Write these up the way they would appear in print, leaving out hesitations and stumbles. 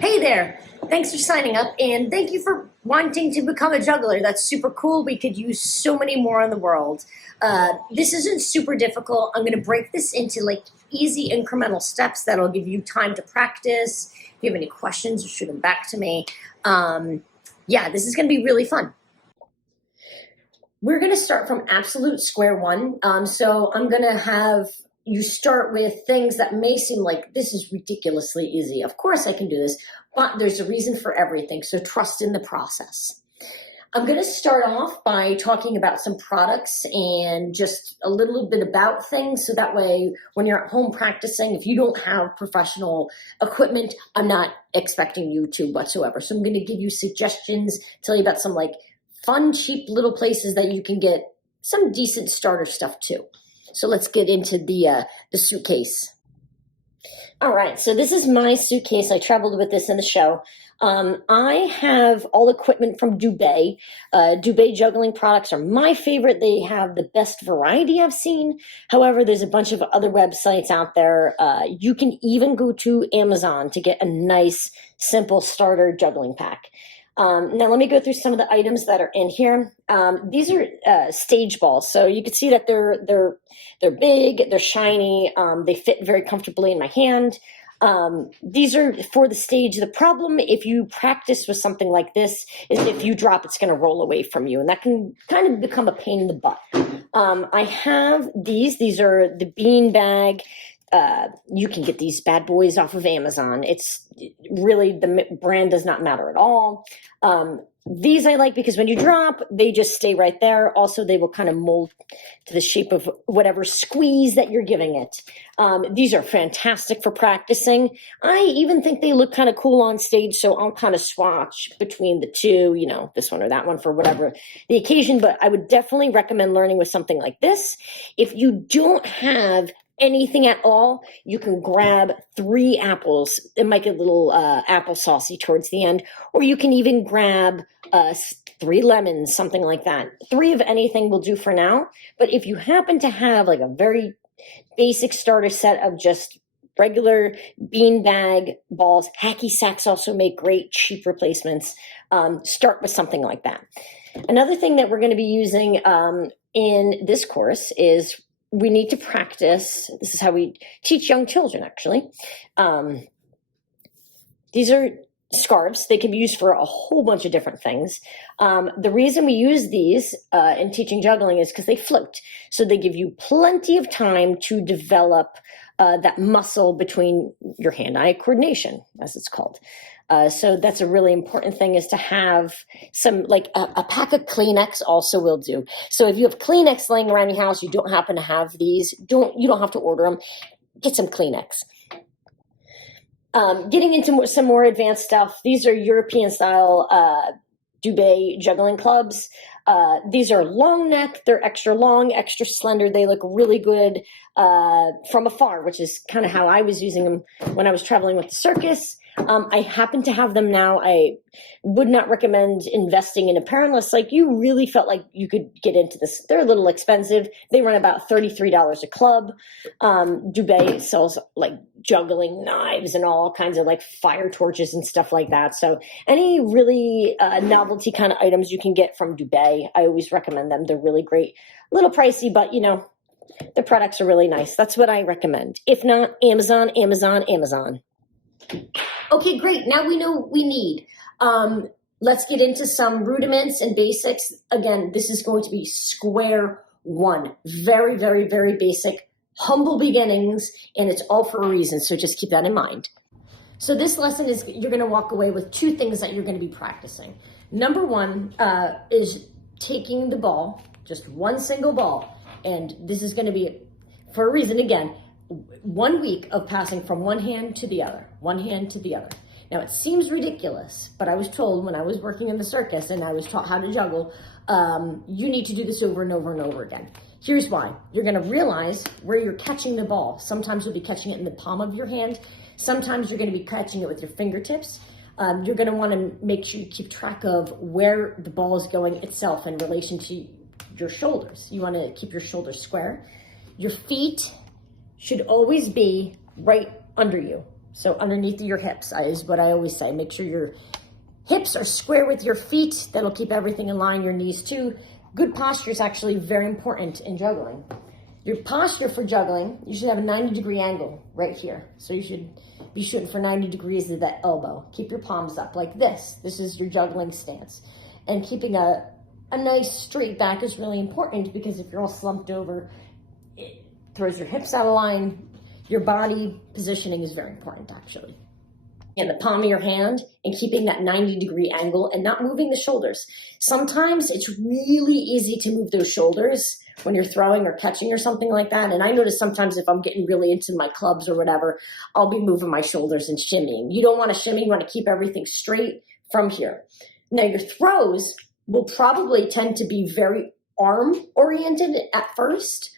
Hey there! Thanks for signing up, and thank you for wanting to become a juggler. That's super cool. We could use so many more in the world. This isn't super difficult. I'm going to break this into like easy incremental steps that'll give you time to practice. If you have any questions, shoot them back to me. Yeah, this is going to be really fun. We're going to start from absolute square one. So I'm going to have you start with things that may seem like this is ridiculously easy. Of course I can do this, but there's a reason for everything. So trust in the process. I'm going to start off by talking about some products and just a little bit about things. So that way, when you're at home practicing, if you don't have professional equipment, I'm not expecting you to whatsoever. So I'm going to give you suggestions, tell you about some like fun, cheap little places that you can get some decent starter stuff too. So let's get into the suitcase. All right, so this is my suitcase. I traveled with this in the show. I have all equipment from Dubay. Dubay juggling products are my favorite. They have the best variety I've seen. However, there's a bunch of other websites out there. You can even go to Amazon to get a nice, simple starter juggling pack. Now let me go through some of the items that are in here. These are stage balls, so you can see that they're big, they're shiny, they fit very comfortably in my hand. These are for the stage. The problem if you practice with something like this is if you drop, it's going to roll away from you, and that can kind of become a pain in the butt. I have these. These are the bean bag. You can get these bad boys off of Amazon. It's really, the brand does not matter at all. These I like because when you drop, they just stay right there. Also, they will kind of mold to the shape of whatever squeeze that you're giving it. These are fantastic for practicing. I even think they look kind of cool on stage, so I'll kind of swatch between the two, you know, this one or that one for whatever the occasion, but I would definitely recommend learning with something like this. If you don't have anything at all, you can grab 3 apples. It might get a little apple saucy towards the end, or you can even grab 3 lemons, something like that. 3 of anything will do for now, but if you happen to have like a very basic starter set of just regular bean bag balls, hacky sacks also make great cheap replacements. Start with something like that. Another thing that we're going to be using in this course is we need to practice. This is how we teach young children, actually. These are scarves. They can be used for a whole bunch of different things. The reason we use these in teaching juggling is because they float. So they give you plenty of time to develop that muscle between your hand-eye coordination, as it's called. So that's a really important thing, is to have some, like a pack of Kleenex also will do. So if you have Kleenex laying around your house, you don't happen to have these, you don't have to order them, get some Kleenex. Getting into some more advanced stuff, these are European style Dubay juggling clubs. These are long neck, they're extra long, extra slender. They look really good from afar, which is kind of how I was using them when I was traveling with the circus. I happen to have them now. I would not recommend investing in a pair unless like you really felt like you could get into this. They're a little expensive. They run about $33 a club. Dubay sells like juggling knives and all kinds of like fire torches and stuff like that. So any really novelty kind of items you can get from Dubay, I always recommend them. They're really great. A little pricey, but you know, the products are really nice. That's what I recommend. If not, Amazon, Amazon, Amazon. Okay, great. Now we know what we need. Let's get into some rudiments and basics. Again, this is going to be square one. Very, very, very basic, humble beginnings, and it's all for a reason, so just keep that in mind. So this lesson is, you're going to walk away with 2 things that you're going to be practicing. Number 1 is taking the ball, just one single ball, and this is going to be, for a reason, again, 1 week of passing from one hand to the other, one hand to the other. Now, it seems ridiculous, but I was told when I was working in the circus and I was taught how to juggle, you need to do this over and over and over again. Here's why. You're going to realize where you're catching the ball. Sometimes you'll be catching it in the palm of your hand. Sometimes you're going to be catching it with your fingertips. You're going to want to make sure you keep track of where the ball is going itself in relation to your shoulders. You want to keep your shoulders square. Your feet should always be right under you. So underneath your hips is what I always say. Make sure your hips are square with your feet. That'll keep everything in line, your knees too. Good posture is actually very important in juggling. Your posture for juggling, you should have a 90-degree angle right here. So you should be shooting for 90 degrees of that elbow. Keep your palms up like this. This is your juggling stance. And keeping a nice straight back is really important, because if you're all slumped over, it throws your hips out of line. Your body positioning is very important, actually. In the palm of your hand and keeping that 90-degree angle and not moving the shoulders. Sometimes it's really easy to move those shoulders when you're throwing or catching or something like that. And I notice sometimes if I'm getting really into my clubs or whatever, I'll be moving my shoulders and shimmying. You don't want to shimmy. You want to keep everything straight from here. Now your throws will probably tend to be very arm oriented at first.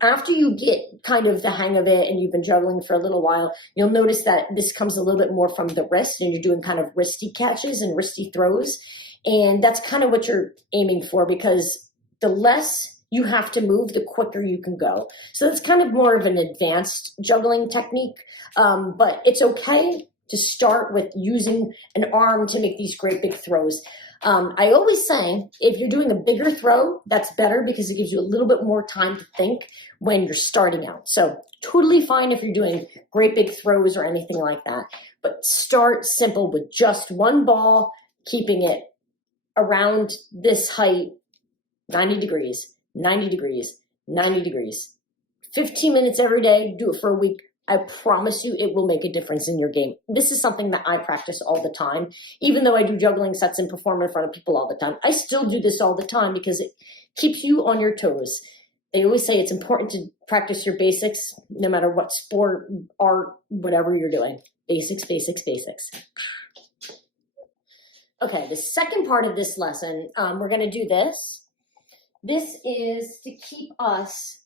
After you get kind of the hang of it and you've been juggling for a little while, you'll notice that this comes a little bit more from the wrist, and you're doing kind of wristy catches and wristy throws. And that's kind of what you're aiming for, because the less you have to move, the quicker you can go. So that's kind of more of an advanced juggling technique, but it's okay to start with using an arm to make these great big throws. I always say, if you're doing a bigger throw, that's better, because it gives you a little bit more time to think when you're starting out. So totally fine if you're doing great big throws or anything like that, but start simple with just one ball, keeping it around this height, 90 degrees, 90 degrees, 90 degrees. 15 minutes every day, do it for a week. I promise you it will make a difference in your game. This is something that I practice all the time. Even though I do juggling sets and perform in front of people all the time, I still do this all the time because it keeps you on your toes. They always say it's important to practice your basics, no matter what sport, art, whatever you're doing. Basics, basics, basics. Okay, the second part of this lesson, we're going to do this. This is to keep us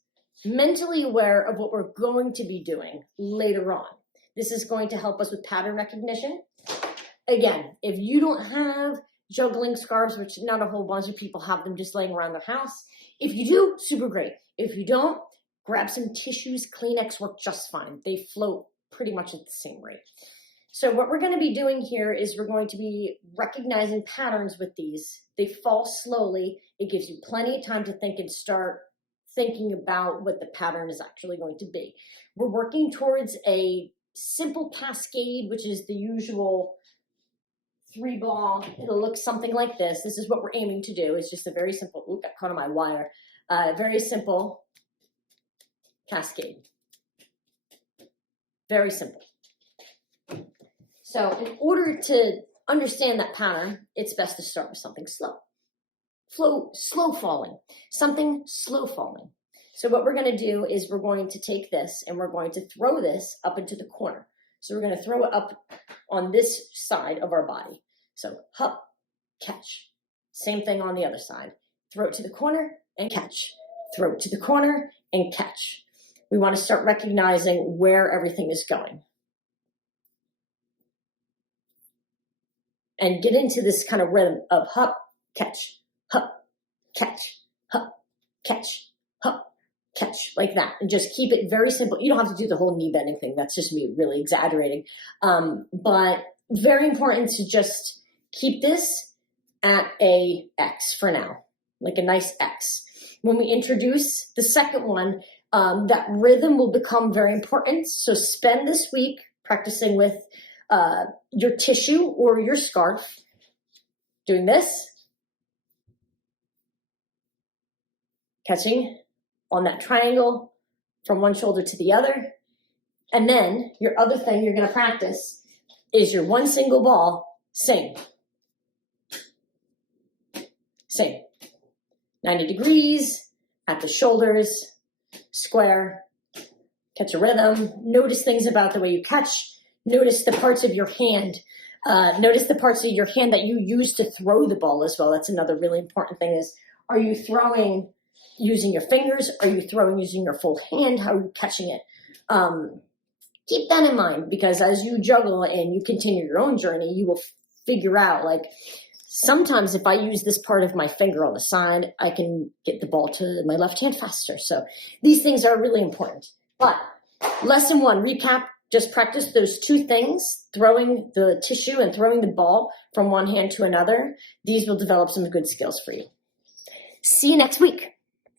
mentally aware of what we're going to be doing later on. This is going to help us with pattern recognition. Again, if you don't have juggling scarves, which not a whole bunch of people have them just laying around their house, if you do, super great. If you don't, grab some tissues. Kleenex work just fine. They float pretty much at the same rate. So what we're going to be doing here is we're going to be recognizing patterns with these. They fall slowly. It gives you plenty of time to think and start thinking about what the pattern is actually going to be. We're working towards a simple cascade, which is the usual 3-ball. It'll look something like this. This is what we're aiming to do. It's just a very simple, ooh, got caught on my wire. Very simple cascade. Very simple. So in order to understand that pattern, it's best to start with something slow. Slow falling, something slow falling. So what we're going to do is we're going to take this and we're going to throw this up into the corner. So we're going to throw it up on this side of our body. So hop, catch. Same thing on the other side. Throw it to the corner and catch. Throw it to the corner and catch. We want to start recognizing where everything is going. And get into this kind of rhythm of hop, catch. Hup, catch, hup, catch, hup, catch, like that. And just keep it very simple. You don't have to do the whole knee bending thing. That's just me really exaggerating. But very important to just keep this at a X for now, like a nice X. When we introduce the second one, that rhythm will become very important. So spend this week practicing with your tissue or your scarf, doing this. Catching on that triangle from one shoulder to the other. And then your other thing you're going to practice is your one single ball, sing. Sing. 90 degrees, at the shoulders, square, catch a rhythm. Notice things about the way you catch. Notice the parts of your hand. Notice the parts of your hand that you use to throw the ball as well. That's another really important thing is, are you throwing using your fingers? Are you throwing using your full hand? How are you catching it? Keep that in mind, because as you juggle and you continue your own journey, you will figure out, like, sometimes if I use this part of my finger on the side, I can get the ball to my left hand faster. So these things are really important. But lesson 1, recap, Just practice those two things, throwing the tissue and throwing the ball from one hand to another. These will develop some good skills for you. See you next week.